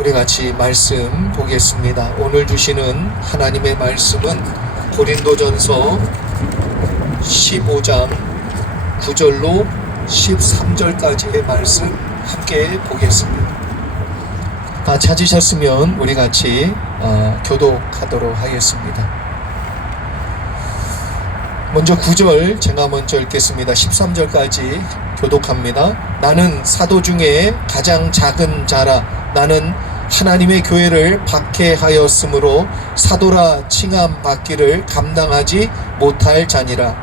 우리 같이 말씀 보겠습니다. 오늘 주시는 하나님의 말씀은 고린도전서 15장 9절로 13절까지의 말씀 함께 보겠습니다. 다 찾으셨으면 우리 같이 교독하도록 하겠습니다. 먼저 9절 제가 먼저 읽겠습니다. 13절까지 교독합니다. 나는 사도 중에 가장 작은 자라. 나는 하나님의 교회를 박해하였으므로 사도라 칭함 받기를 감당하지 못할 자니라.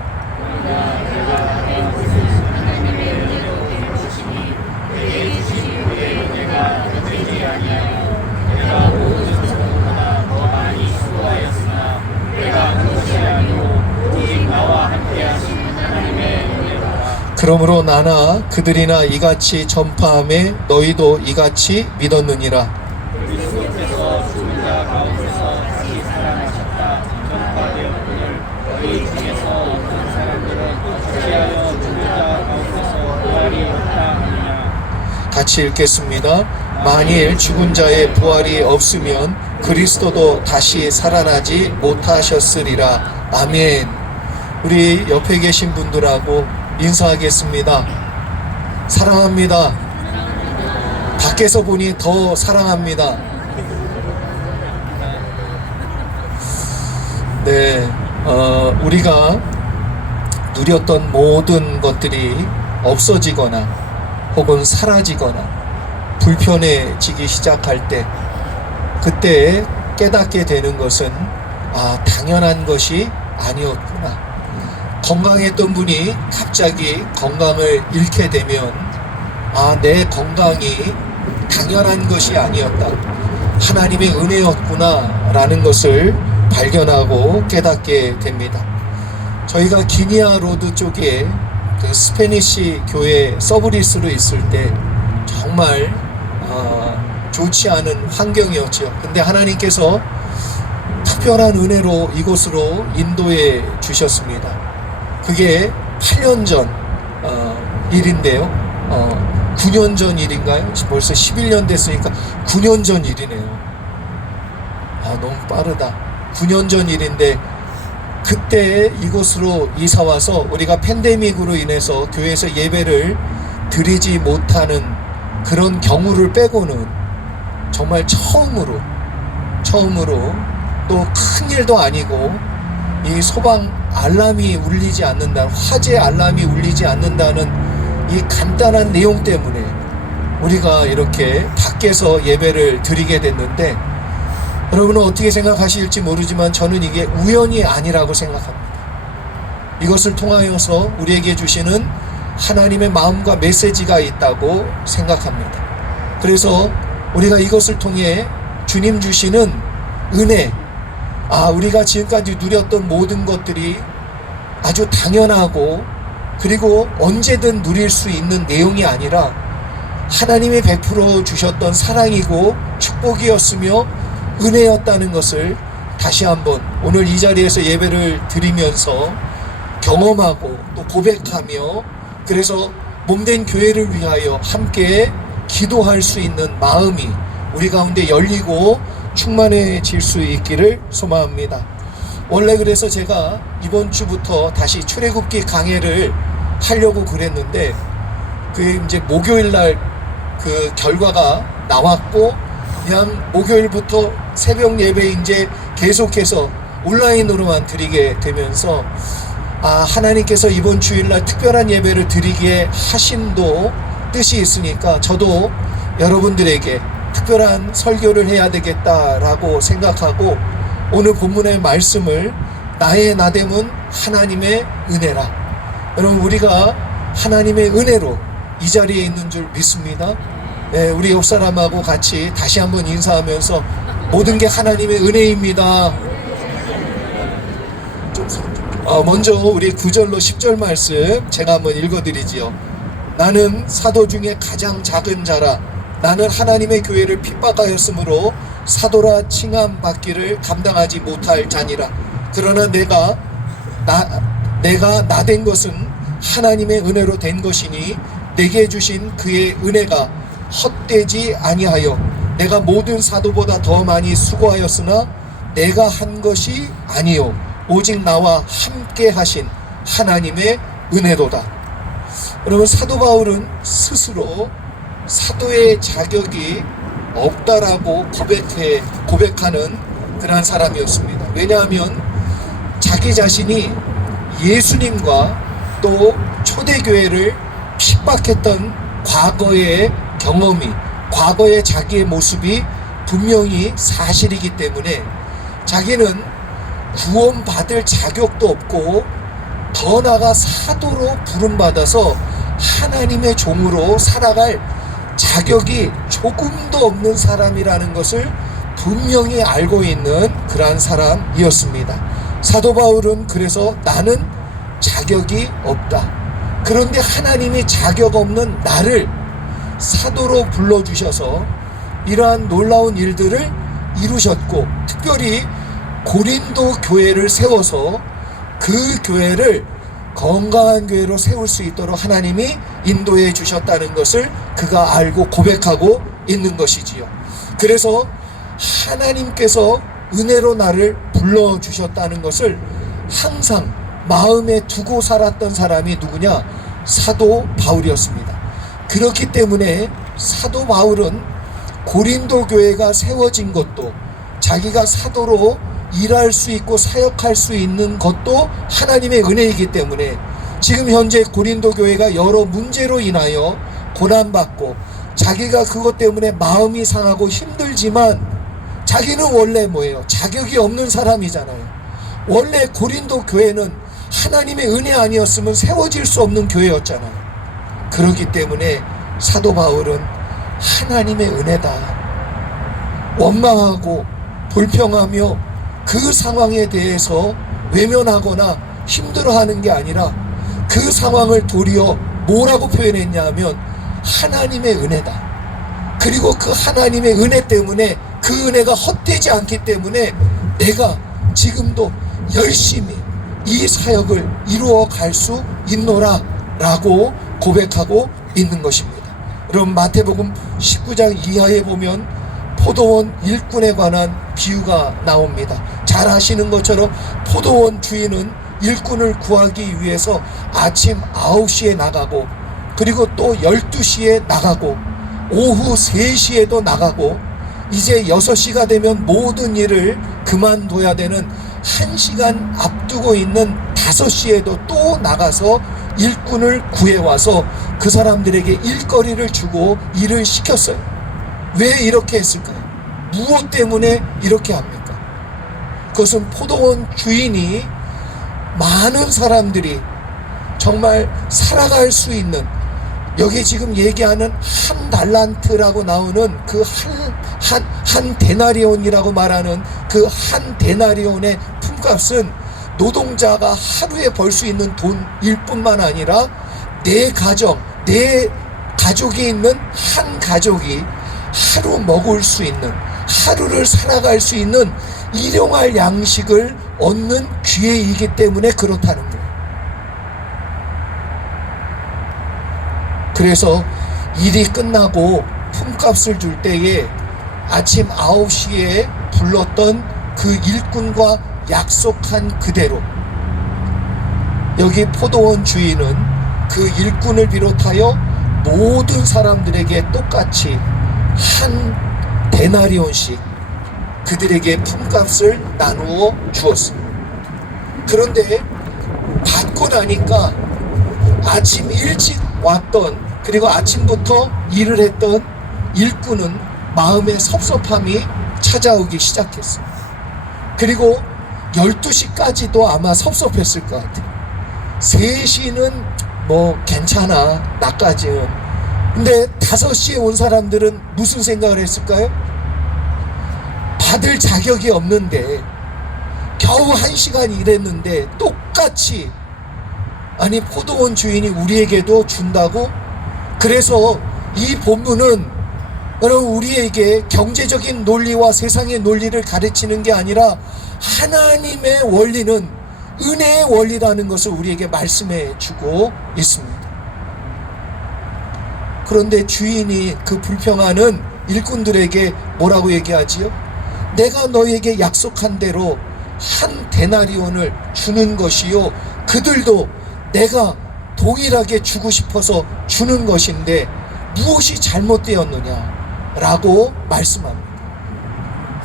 그러므로 나나 그들이나 이같이 전파함에 너희도 이같이 믿었느니라. 그리스도께서 죽은 자 가운데서 다시 살아나셨다 전파되었거늘 너희 중에서 어떤 사람들은 어찌하여 죽은 자 가운데서 부활이 없다 하느냐. 같이 읽겠습니다. 만일 죽은 자의 부활이 없으면 그리스도도 다시 살아나지 못하셨으리라. 아멘. 우리 옆에 계신 분들하고 인사하겠습니다. 사랑합니다. 밖에서 보니 더 사랑합니다. 네, 우리가 누렸던 모든 것들이 없어지거나 혹은 사라지거나 불편해지기 시작할 때, 그때 깨닫게 되는 것은 당연한 것이 아니었구나. 건강했던 분이 갑자기 건강을 잃게 되면 내 건강이 당연한 것이 아니었다, 하나님의 은혜였구나 라는 것을 발견하고 깨닫게 됩니다. 저희가 기니아 로드 쪽에 그 스페니시 교회 서브리스로 있을 때 정말 좋지 않은 환경이었죠. 근데 하나님께서 특별한 은혜로 이곳으로 인도해 주셨습니다. 그게 8년 전 일인데요. 9년 전 일인가요? 벌써 11년 됐으니까 9년 전 일이네요. 너무 빠르다. 9년 전 일인데, 그때 이곳으로 이사 와서 우리가 팬데믹으로 인해서 교회에서 예배를 드리지 못하는 그런 경우를 빼고는 정말 처음으로 또 큰 일도 아니고, 이 소방 알람이 울리지 않는다, 화재 알람이 울리지 않는다는 이 간단한 내용 때문에 우리가 이렇게 밖에서 예배를 드리게 됐는데, 여러분은 어떻게 생각하실지 모르지만 저는 이게 우연이 아니라고 생각합니다. 이것을 통하여서 우리에게 주시는 하나님의 마음과 메시지가 있다고 생각합니다. 그래서 우리가 이것을 통해 주님 주시는 은혜, 우리가 지금까지 누렸던 모든 것들이 아주 당연하고 그리고 언제든 누릴 수 있는 내용이 아니라 하나님이 베풀어 주셨던 사랑이고 축복이었으며 은혜였다는 것을 다시 한번 오늘 이 자리에서 예배를 드리면서 경험하고 또 고백하며, 그래서 몸된 교회를 위하여 함께 기도할 수 있는 마음이 우리 가운데 열리고 충만해질 수 있기를 소망합니다. 원래 그래서 제가 이번 주부터 다시 출애굽기 강해를 하려고 그랬는데, 그 이제 목요일 날 그 결과가 나왔고, 그냥 목요일부터 새벽 예배 이제 계속해서 온라인으로만 드리게 되면서 하나님께서 이번 주일날 특별한 예배를 드리기에 하심도 뜻이 있으니까 저도 여러분들에게 특별한 설교를 해야 되겠다라고 생각하고, 오늘 본문의 말씀을 나의 나됨은 하나님의 은혜라. 여러분, 우리가 하나님의 은혜로 이 자리에 있는 줄 믿습니다. 네, 우리 옆 사람하고 같이 다시 한번 인사하면서 모든 게 하나님의 은혜입니다. 먼저 우리 9절로 10절 말씀 제가 한번 읽어드리지요. 나는 사도 중에 가장 작은 자라. 나는 하나님의 교회를 핍박하였으므로 사도라 칭함 받기를 감당하지 못할 자니라. 그러나 내가 나된 것은 하나님의 은혜로 된 것이니 내게 주신 그의 은혜가 헛되지 아니하여 내가 모든 사도보다 더 많이 수고하였으나 내가 한 것이 아니요 오직 나와 함께 하신 하나님의 은혜도다. 여러분, 사도 바울은 스스로 사도의 자격이 없다라고 고백하는 그러한 사람이었습니다. 왜냐하면 자기 자신이 예수님과 또 초대교회를 핍박했던 과거의 경험이, 과거의 자기의 모습이 분명히 사실이기 때문에 자기는 구원받을 자격도 없고 더 나아가 사도로 부름받아서 하나님의 종으로 살아갈 자격이 조금도 없는 사람이라는 것을 분명히 알고 있는 그러한 사람이었습니다. 사도 바울은 그래서 나는 자격이 없다. 그런데 하나님이 자격 없는 나를 사도로 불러주셔서 이러한 놀라운 일들을 이루셨고, 특별히 고린도 교회를 세워서 그 교회를 건강한 교회로 세울 수 있도록 하나님이 인도해 주셨다는 것을 그가 알고 고백하고 있는 것이지요. 그래서 하나님께서 은혜로 나를 불러주셨다는 것을 항상 마음에 두고 살았던 사람이 누구냐? 사도 바울이었습니다. 그렇기 때문에 사도 바울은 고린도 교회가 세워진 것도, 자기가 사도로 일할 수 있고 사역할 수 있는 것도 하나님의 은혜이기 때문에 지금 현재 고린도 교회가 여러 문제로 인하여 고난받고 자기가 그것 때문에 마음이 상하고 힘들지만 자기는 원래 뭐예요? 자격이 없는 사람이잖아요. 원래 고린도 교회는 하나님의 은혜 아니었으면 세워질 수 없는 교회였잖아요. 그렇기 때문에 사도 바울은 하나님의 은혜다, 원망하고 불평하며 그 상황에 대해서 외면하거나 힘들어하는 게 아니라 그 상황을 도리어 뭐라고 표현했냐 하면 하나님의 은혜다. 그리고 그 하나님의 은혜 때문에 그 은혜가 헛되지 않기 때문에 내가 지금도 열심히 이 사역을 이루어 갈 수 있노라 라고 고백하고 있는 것입니다. 여러분, 마태복음 19장 이하에 보면 포도원 일꾼에 관한 비유가 나옵니다. 잘 아시는 것처럼 포도원 주인은 일꾼을 구하기 위해서 아침 9시에 나가고, 그리고 또 12시에 나가고, 오후 3시에도 나가고, 이제 6시가 되면 모든 일을 그만둬야 되는 1시간 앞두고 있는 5시에도 또 나가서 일꾼을 구해와서 그 사람들에게 일거리를 주고 일을 시켰어요. 왜 이렇게 했을까요? 무엇 때문에 이렇게 합니까? 그것은 포도원 주인이 많은 사람들이 정말 살아갈 수 있는, 여기 지금 얘기하는 한 달란트라고 나오는 그 한 데나리온이라고 말하는 그 한 데나리온의 품값은 노동자가 하루에 벌 수 있는 돈일 뿐만 아니라 내 가족이 있는 한 가족이 하루 먹을 수 있는, 하루를 살아갈 수 있는 일용할 양식을 얻는 기회이기 때문에 그렇다는 거예요. 그래서 일이 끝나고 품값을 줄 때에 아침 9시에 불렀던 그 일꾼과 약속한 그대로 여기 포도원 주인은 그 일꾼을 비롯하여 모든 사람들에게 똑같이 한 데나리온씩 그들에게 품값을 나누어 주었습니다. 그런데 받고 나니까 아침 일찍 왔던, 그리고 아침부터 일을 했던 일꾼은 마음의 섭섭함이 찾아오기 시작했어요. 그리고 12시까지도 아마 섭섭했을 것 같아요. 3시는 뭐 괜찮아, 나까지는. 근데 5시에 온 사람들은 무슨 생각을 했을까요? 받을 자격이 없는데 겨우 1시간 일했는데 똑같이, 아니 포도원 주인이 우리에게도 준다고? 그래서 이 본문은 여러분 우리에게 경제적인 논리와 세상의 논리를 가르치는 게 아니라 하나님의 원리는 은혜의 원리라는 것을 우리에게 말씀해 주고 있습니다. 그런데 주인이 그 불평하는 일꾼들에게 뭐라고 얘기하지요? 내가 너에게 약속한 대로 한 데나리온을 주는 것이요, 그들도 내가 동일하게 주고 싶어서 주는 것인데 무엇이 잘못되었느냐 라고 말씀합니다.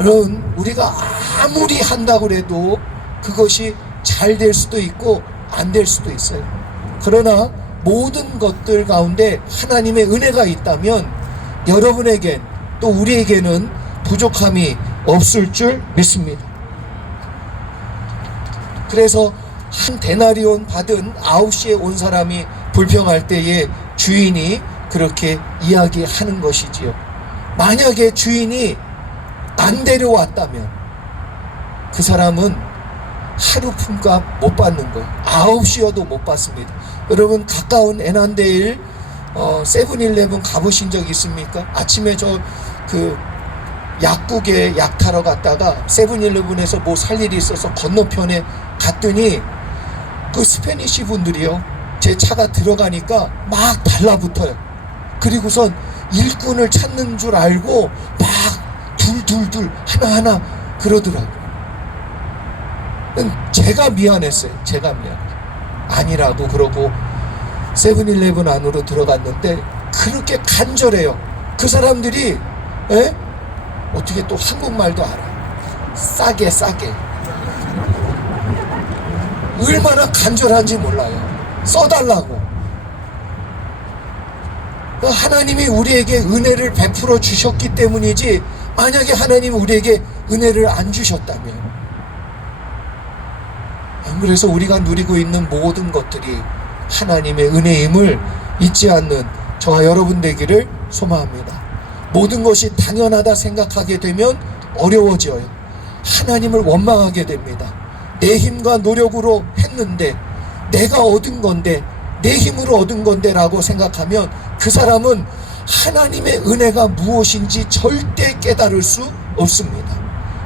여러분, 우리가 아무리 한다고 해도 그것이 잘 될 수도 있고 안 될 수도 있어요. 그러나 모든 것들 가운데 하나님의 은혜가 있다면 여러분에겐 또 우리에게는 부족함이 없을 줄 믿습니다. 그래서 한 데나리온 받은 9시에 온 사람이 불평할 때에 주인이 그렇게 이야기하는 것이지요. 만약에 주인이 안 데려왔다면 그 사람은 하루 품값 못 받는 거예요. 9시여도 못 받습니다. 여러분, 가까운 애난데일 세븐일레븐 가보신 적 있습니까? 아침에 저 그 약국에 약 타러 갔다가 세븐일레븐에서 뭐 살 일이 있어서 건너편에 갔더니 그 스페니시 분들이요, 제 차가 들어가니까 막 달라붙어요. 그리고선 일꾼을 찾는 줄 알고 막 둘둘둘 하나하나 그러더라고요. 제가 미안했어요. 제가 미안해요. 아니라고 그러고 세븐일레븐 안으로 들어갔는데 그렇게 간절해요. 그 사람들이 어떻게 또 한국말도 알아요. 싸게 얼마나 간절한지 몰라요. 써달라고. 하나님이 우리에게 은혜를 베풀어 주셨기 때문이지, 만약에 하나님이 우리에게 은혜를 안 주셨다면, 그래서 우리가 누리고 있는 모든 것들이 하나님의 은혜임을 잊지 않는 저와 여러분 되기를 소망합니다. 모든 것이 당연하다 생각하게 되면 어려워져요. 하나님을 원망하게 됩니다. 내 힘과 노력으로 했는데, 내가 얻은 건데, 내 힘으로 얻은 건데 라고 생각하면 그 사람은 하나님의 은혜가 무엇인지 절대 깨달을 수 없습니다.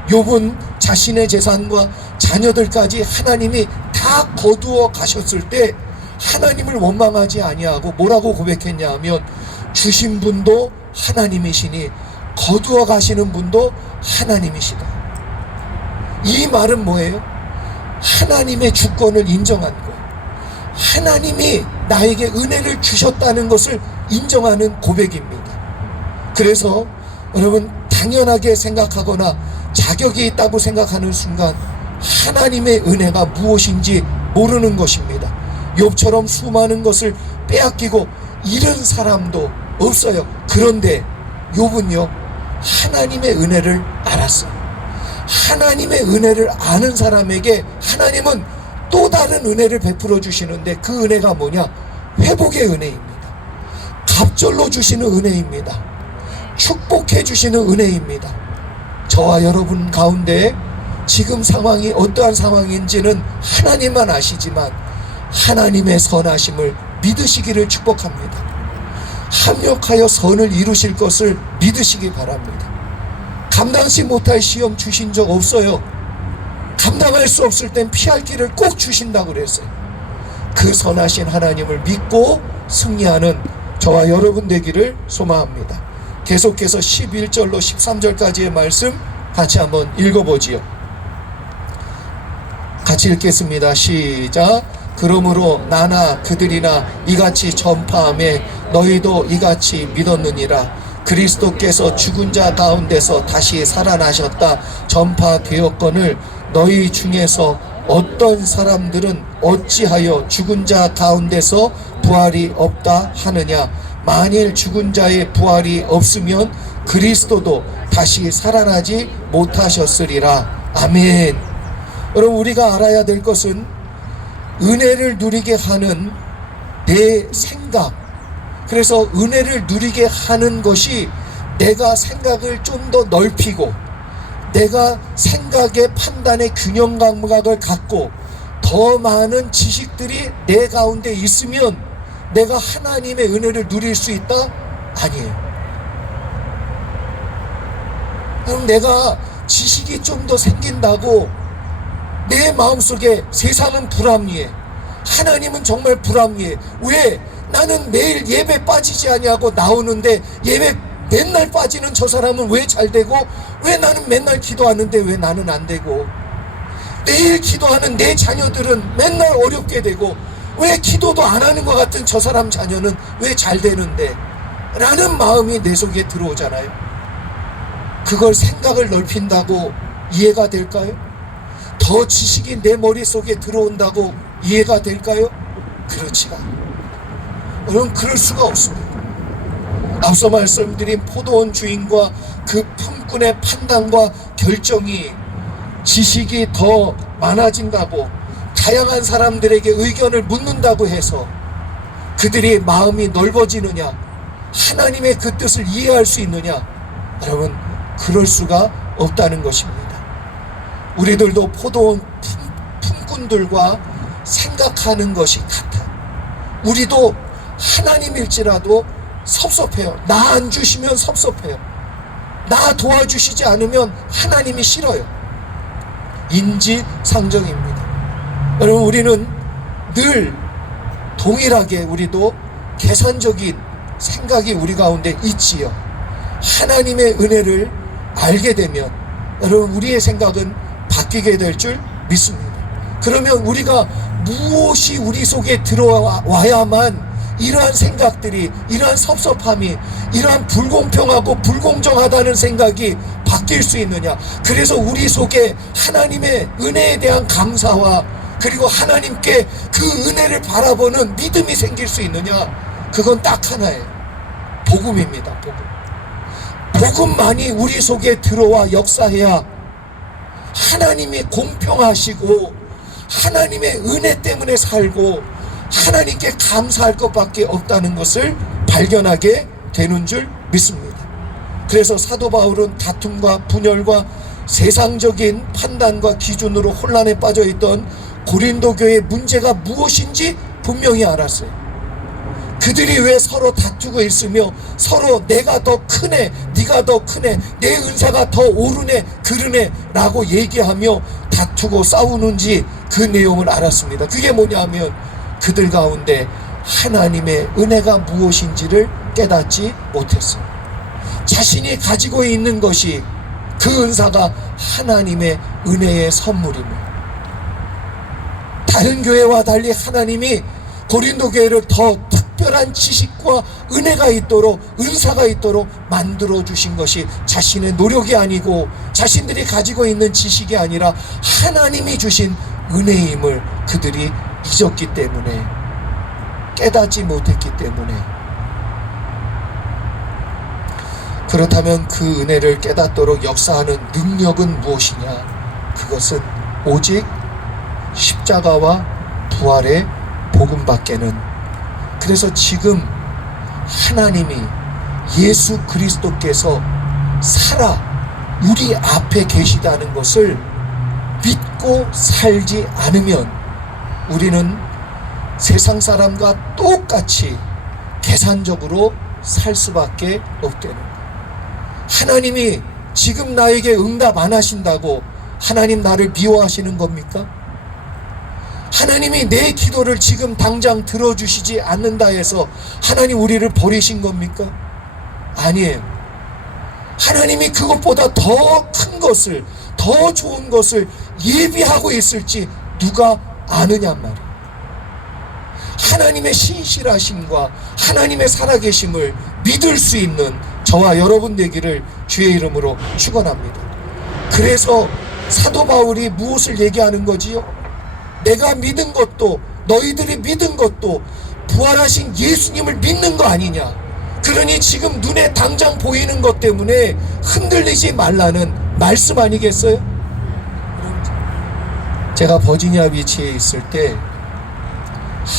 욥은 자신의 재산과 자녀들까지 하나님이 다 거두어 가셨을 때 하나님을 원망하지 아니하고 뭐라고 고백했냐 하면, 주신 분도 하나님이시니 거두어 가시는 분도 하나님이시다. 이 말은 뭐예요? 하나님의 주권을 인정한 거예요. 하나님이 나에게 은혜를 주셨다는 것을 인정하는 고백입니다. 그래서 여러분, 당연하게 생각하거나 자격이 있다고 생각하는 순간 하나님의 은혜가 무엇인지 모르는 것입니다. 욥처럼 수많은 것을 빼앗기고 잃은 사람도 없어요. 그런데 욥은요, 하나님의 은혜를 알았어요. 하나님의 은혜를 아는 사람에게 하나님은 또 다른 은혜를 베풀어 주시는데, 그 은혜가 뭐냐? 회복의 은혜입니다. 갑절로 주시는 은혜입니다. 축복해 주시는 은혜입니다. 저와 여러분 가운데 지금 상황이 어떠한 상황인지는 하나님만 아시지만 하나님의 선하심을 믿으시기를 축복합니다. 합력하여 선을 이루실 것을 믿으시기 바랍니다. 감당치 못할 시험 주신 적 없어요. 감당할 수 없을 땐 피할 길을 꼭 주신다고 그랬어요. 그 선하신 하나님을 믿고 승리하는 저와 여러분 되기를 소망합니다. 계속해서 11절로 13절까지의 말씀 같이 한번 읽어보지요. 같이 읽겠습니다. 시작. 그러므로 나나 그들이나 이같이 전파하며 너희도 이같이 믿었느니라. 그리스도께서 죽은 자 가운데서 다시 살아나셨다 전파되었거늘 너희 중에서 어떤 사람들은 어찌하여 죽은 자 가운데서 부활이 없다 하느냐. 만일 죽은 자의 부활이 없으면 그리스도도 다시 살아나지 못하셨으리라. 아멘. 여러분, 우리가 알아야 될 것은 은혜를 누리게 하는 내 생각, 그래서 은혜를 누리게 하는 것이 내가 생각을 좀 더 넓히고 내가 생각의 판단의 균형 감각을 갖고 더 많은 지식들이 내 가운데 있으면 내가 하나님의 은혜를 누릴 수 있다? 아니에요. 그럼 내가 지식이 좀 더 생긴다고 내 마음속에 세상은 불합리해, 하나님은 정말 불합리해. 왜? 나는 매일 예배 빠지지 아니하고 나오는데 예배 맨날 빠지는 저 사람은 왜 잘 되고, 왜 나는 맨날 기도하는데 왜 나는 안 되고, 매일 기도하는 내 자녀들은 맨날 어렵게 되고, 왜 기도도 안 하는 것 같은 저 사람 자녀는 왜 잘 되는데, 라는 마음이 내 속에 들어오잖아요. 그걸 생각을 넓힌다고 이해가 될까요? 더 지식이 내 머릿속에 들어온다고 이해가 될까요? 그렇지가 않아요. 여러분, 그럴 수가 없습니다. 앞서 말씀드린 포도원 주인과 그 품꾼의 판단과 결정이 지식이 더 많아진다고, 다양한 사람들에게 의견을 묻는다고 해서 그들이 마음이 넓어지느냐, 하나님의 그 뜻을 이해할 수 있느냐? 여러분, 그럴 수가 없다는 것입니다. 우리들도 포도원 품꾼들과 생각하는 것이 같아. 우리도 하나님일지라도 섭섭해요. 나 안 주시면 섭섭해요. 나 도와주시지 않으면 하나님이 싫어요. 인지상정입니다. 여러분, 우리는 늘 동일하게 우리도 계산적인 생각이 우리 가운데 있지요. 하나님의 은혜를 알게 되면 여러분, 우리의 생각은 바뀌게 될 줄 믿습니다. 그러면 우리가 무엇이 우리 속에 들어와야만 이러한 생각들이, 이러한 섭섭함이, 이러한 불공평하고 불공정하다는 생각이 바뀔 수 있느냐? 그래서 우리 속에 하나님의 은혜에 대한 감사와 그리고 하나님께 그 은혜를 바라보는 믿음이 생길 수 있느냐? 그건 딱 하나예요. 복음입니다. 복음. 복음만이 우리 속에 들어와 역사해야 하나님이 공평하시고 하나님의 은혜 때문에 살고 하나님께 감사할 것밖에 없다는 것을 발견하게 되는 줄 믿습니다. 그래서 사도 바울은 다툼과 분열과 세상적인 판단과 기준으로 혼란에 빠져있던 고린도 교회의 문제가 무엇인지 분명히 알았어요. 그들이 왜 서로 다투고 있으며 서로 내가 더 크네, 네가 더 크네, 내 은사가 더 오르네, 그르네 라고 얘기하며 다투고 싸우는지 그 내용을 알았습니다. 그게 뭐냐면 그들 가운데 하나님의 은혜가 무엇인지를 깨닫지 못했어요. 자신이 가지고 있는 것이, 그 은사가 하나님의 은혜의 선물임을, 다른 교회와 달리 하나님이 고린도 교회를 더 특별한 지식과 은혜가 있도록, 은사가 있도록 만들어 주신 것이 자신의 노력이 아니고 자신들이 가지고 있는 지식이 아니라 하나님이 주신 은혜임을 그들이 잊었기 때문에, 깨닫지 못했기 때문에. 그렇다면 그 은혜를 깨닫도록 역사하는 능력은 무엇이냐? 그것은 오직 십자가와 부활의 복음밖에는. 그래서 지금 하나님이, 예수 그리스도께서 살아 우리 앞에 계시다는 것을 믿고 살지 않으면 우리는 세상 사람과 똑같이 계산적으로 살 수밖에 없다는 거예요. 하나님이 지금 나에게 응답 안 하신다고 하나님 나를 미워하시는 겁니까? 하나님이 내 기도를 지금 당장 들어주시지 않는다 해서 하나님 우리를 버리신 겁니까? 아니에요. 하나님이 그것보다 더 큰 것을, 더 좋은 것을 예비하고 있을지 누가 아느냔 말이에요. 하나님의 신실하심과 하나님의 살아계심을 믿을 수 있는 저와 여러분 되기를 주의 이름으로 축원합니다. 그래서 사도 바울이 무엇을 얘기하는 거지요? 내가 믿은 것도, 너희들이 믿은 것도 부활하신 예수님을 믿는 거 아니냐? 그러니 지금 눈에 당장 보이는 것 때문에 흔들리지 말라는 말씀 아니겠어요? 제가 버지니아 비치에 있을 때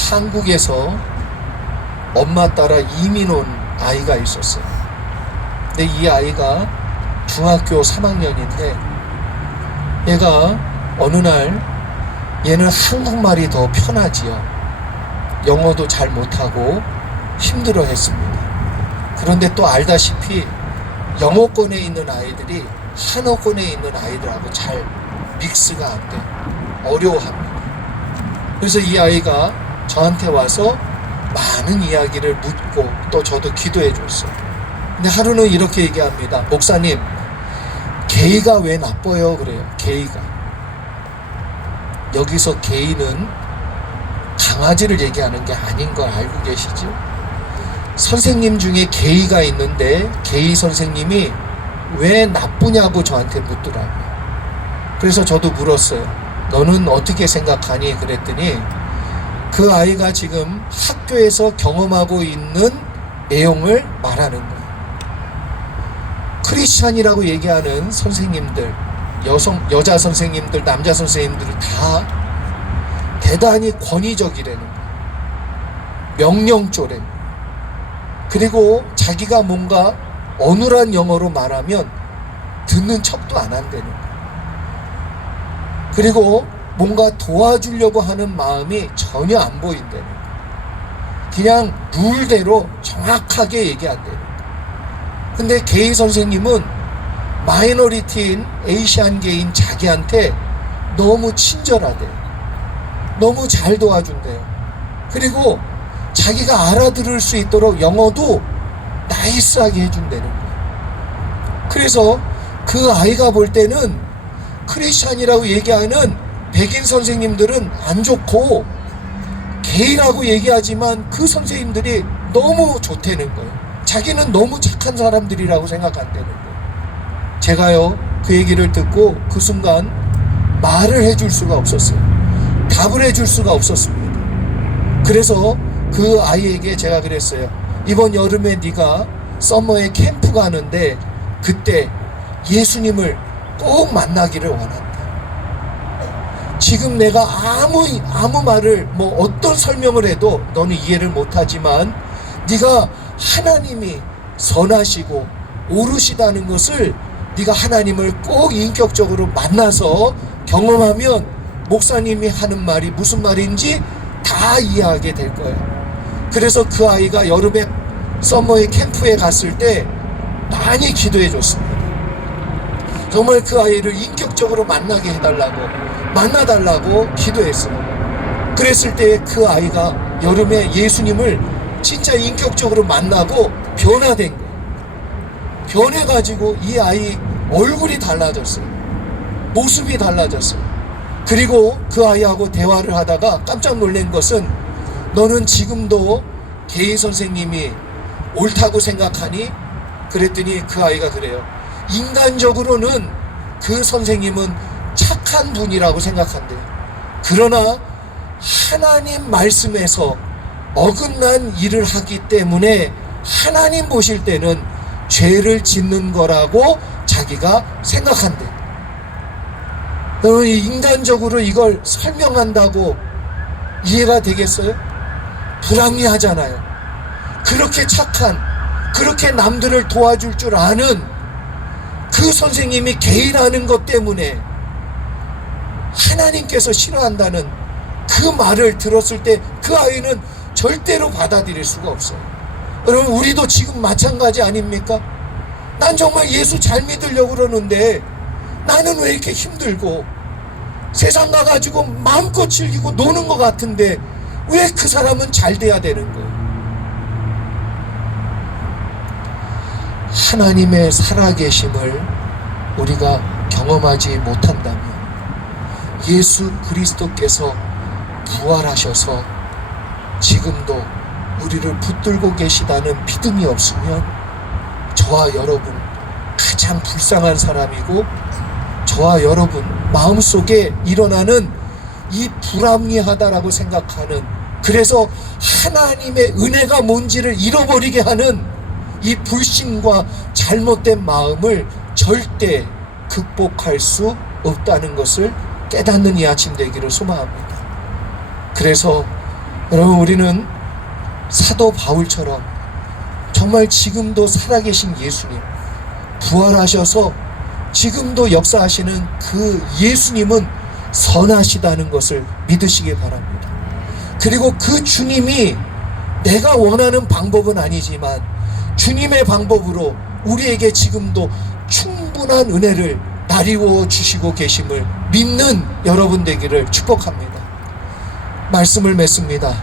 한국에서 엄마 따라 이민 온 아이가 있었어요. 근데 이 아이가 중학교 3학년인데 얘가 어느 날, 얘는 한국말이 더 편하지요. 영어도 잘 못하고 힘들어 했습니다. 그런데 또 알다시피 영어권에 있는 아이들이 한어권에 있는 아이들하고 잘 믹스가 안 돼. 어려워합니다. 그래서 이 아이가 저한테 와서 많은 이야기를 묻고 또 저도 기도해 줬어요. 근데 하루는 이렇게 얘기합니다. 목사님, 게이가 왜 나빠요? 그래요. 게이가. 여기서 게이는 강아지를 얘기하는 게 아닌 걸 알고 계시죠? 선생님 중에 게이가 있는데 게이 선생님이 왜 나쁘냐고 저한테 묻더라고요. 그래서 저도 물었어요. 너는 어떻게 생각하니? 그랬더니 그 아이가 지금 학교에서 경험하고 있는 내용을 말하는 거예요. 크리스찬이라고 얘기하는 선생님들, 여자 선생님들, 남자 선생님들은 다 대단히 권위적이라는 거예요. 명령조라는 거예요. 그리고 자기가 뭔가 어눌한 영어로 말하면 듣는 척도 안 한다는 거예요. 그리고 뭔가 도와주려고 하는 마음이 전혀 안 보인다는 거예요. 그냥 룰대로 정확하게 얘기한다는 거예요. 근데 게이 선생님은 마이너리티인 에이시안 게인 자기한테 너무 친절하대요. 너무 잘 도와준대요. 그리고 자기가 알아들을 수 있도록 영어도 나이스하게 해준다는 거예요. 그래서 그 아이가 볼 때는 크리스찬이라고 얘기하는 백인 선생님들은 안 좋고 게이라고 얘기하지만 그 선생님들이 너무 좋다는 거예요. 자기는 너무 착한 사람들이라고 생각한다는 거예요. 제가요, 그 얘기를 듣고 그 순간 말을 해줄 수가 없었어요. 답을 해줄 수가 없었습니다. 그래서 그 아이에게 제가 그랬어요. 이번 여름에 네가 서머에 캠프 가는데 그때 예수님을 꼭 만나기를 원한다. 지금 내가 아무 말을 어떤 설명을 해도 너는 이해를 못하지만 네가 하나님이 선하시고 옳으시다는 것을 네가 하나님을 꼭 인격적으로 만나서 경험하면 목사님이 하는 말이 무슨 말인지 다 이해하게 될 거야. 그래서 그 아이가 여름에 서머의 캠프에 갔을 때 많이 기도해 줬습니다. 정말 그 아이를 인격적으로 만나달라고 기도했어요. 그랬을 때 그 아이가 여름에 예수님을 진짜 인격적으로 만나고 변화된 거예요. 변해가지고 이 아이 얼굴이 달라졌어요. 모습이 달라졌어요. 그리고 그 아이하고 대화를 하다가 깜짝 놀란 것은 너는 지금도 게이 선생님이 옳다고 생각하니? 그랬더니 그 아이가 그래요. 인간적으로는 그 선생님은 착한 분이라고 생각한대요. 그러나 하나님 말씀에서 어긋난 일을 하기 때문에 하나님 보실 때는 죄를 짓는 거라고 자기가 생각한대요. 여러분, 인간적으로 이걸 설명한다고 이해가 되겠어요? 불합리하잖아요. 그렇게 착한, 그렇게 남들을 도와줄 줄 아는 그 선생님이 게이라는 것 때문에 하나님께서 싫어한다는 그 말을 들었을 때 그 아이는 절대로 받아들일 수가 없어요. 여러분, 우리도 지금 마찬가지 아닙니까? 난 정말 예수 잘 믿으려고 그러는데 나는 왜 이렇게 힘들고 세상 가가지고 마음껏 즐기고 노는 것 같은데 왜 그 사람은 잘 돼야 되는 거예요? 하나님의 살아계심을 우리가 경험하지 못한다면, 예수 그리스도께서 부활하셔서 지금도 우리를 붙들고 계시다는 믿음이 없으면 저와 여러분 가장 불쌍한 사람이고, 저와 여러분 마음속에 일어나는 이 불합리하다라고 생각하는, 그래서 하나님의 은혜가 뭔지를 잃어버리게 하는 이 불신과 잘못된 마음을 절대 극복할 수 없다는 것을 깨닫는 이 아침 되기를 소망합니다. 그래서 여러분, 우리는 사도 바울처럼 정말 지금도 살아계신 예수님, 부활하셔서 지금도 역사하시는 그 예수님은 선하시다는 것을 믿으시기 바랍니다. 그리고 그 주님이 내가 원하는 방법은 아니지만 주님의 방법으로 우리에게 지금도 충분한 은혜를 나리워 주시고 계심을 믿는 여러분 되기를 축복합니다. 말씀을 맺습니다.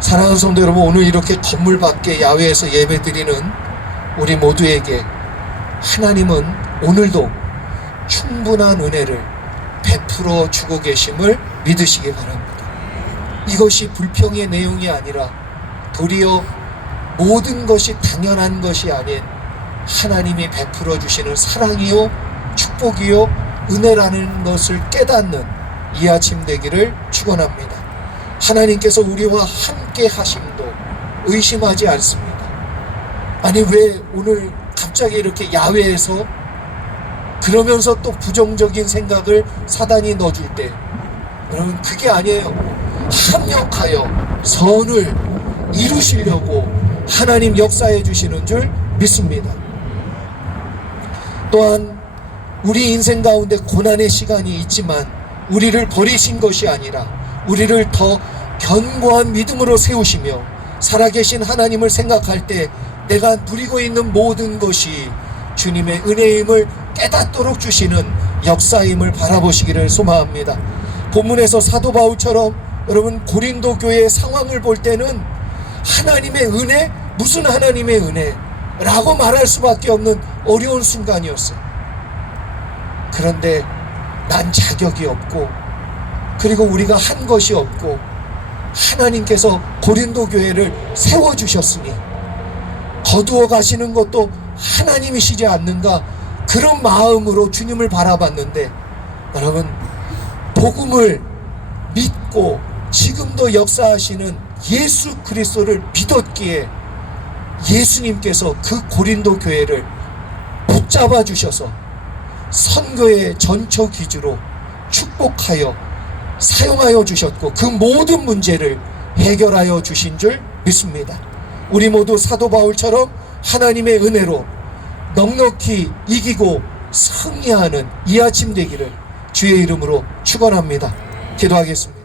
사랑하는 성도 여러분, 오늘 이렇게 건물 밖에 야외에서 예배 드리는 우리 모두에게 하나님은 오늘도 충분한 은혜를 베풀어 주고 계심을 믿으시기 바랍니다. 이것이 불평의 내용이 아니라 도리어 모든 것이 당연한 것이 아닌 하나님이 베풀어 주시는 사랑이요 축복이요 은혜라는 것을 깨닫는 이 아침 되기를 축원합니다. 하나님께서 우리와 함께 하심도 의심하지 않습니다. 아니 왜 오늘 갑자기 이렇게 야외에서 그러면서 또 부정적인 생각을 사단이 넣어줄 때 여러분 그게 아니에요. 합력하여 선을 이루시려고 하나님 역사해 주시는 줄 믿습니다. 또한 우리 인생 가운데 고난의 시간이 있지만 우리를 버리신 것이 아니라 우리를 더 견고한 믿음으로 세우시며 살아계신 하나님을 생각할 때 내가 누리고 있는 모든 것이 주님의 은혜임을 깨닫도록 주시는 역사임을 바라보시기를 소망합니다. 본문에서 사도 바울처럼 여러분 고린도 교회의 상황을 볼 때는 하나님의 은혜? 무슨 하나님의 은혜? 라고 말할 수밖에 없는 어려운 순간이었어요. 그런데 난 자격이 없고 그리고 우리가 한 것이 없고 하나님께서 고린도 교회를 세워주셨으니 거두어 가시는 것도 하나님이시지 않는가, 그런 마음으로 주님을 바라봤는데 여러분 복음을 믿고 지금도 역사하시는 예수 그리스도를 믿었기에 예수님께서 그 고린도 교회를 붙잡아 주셔서 선교의 전초 기주로 축복하여 사용하여 주셨고 그 모든 문제를 해결하여 주신 줄 믿습니다. 우리 모두 사도 바울처럼 하나님의 은혜로 넉넉히 이기고 승리하는 이 아침 되기를 주의 이름으로 축원합니다. 기도하겠습니다.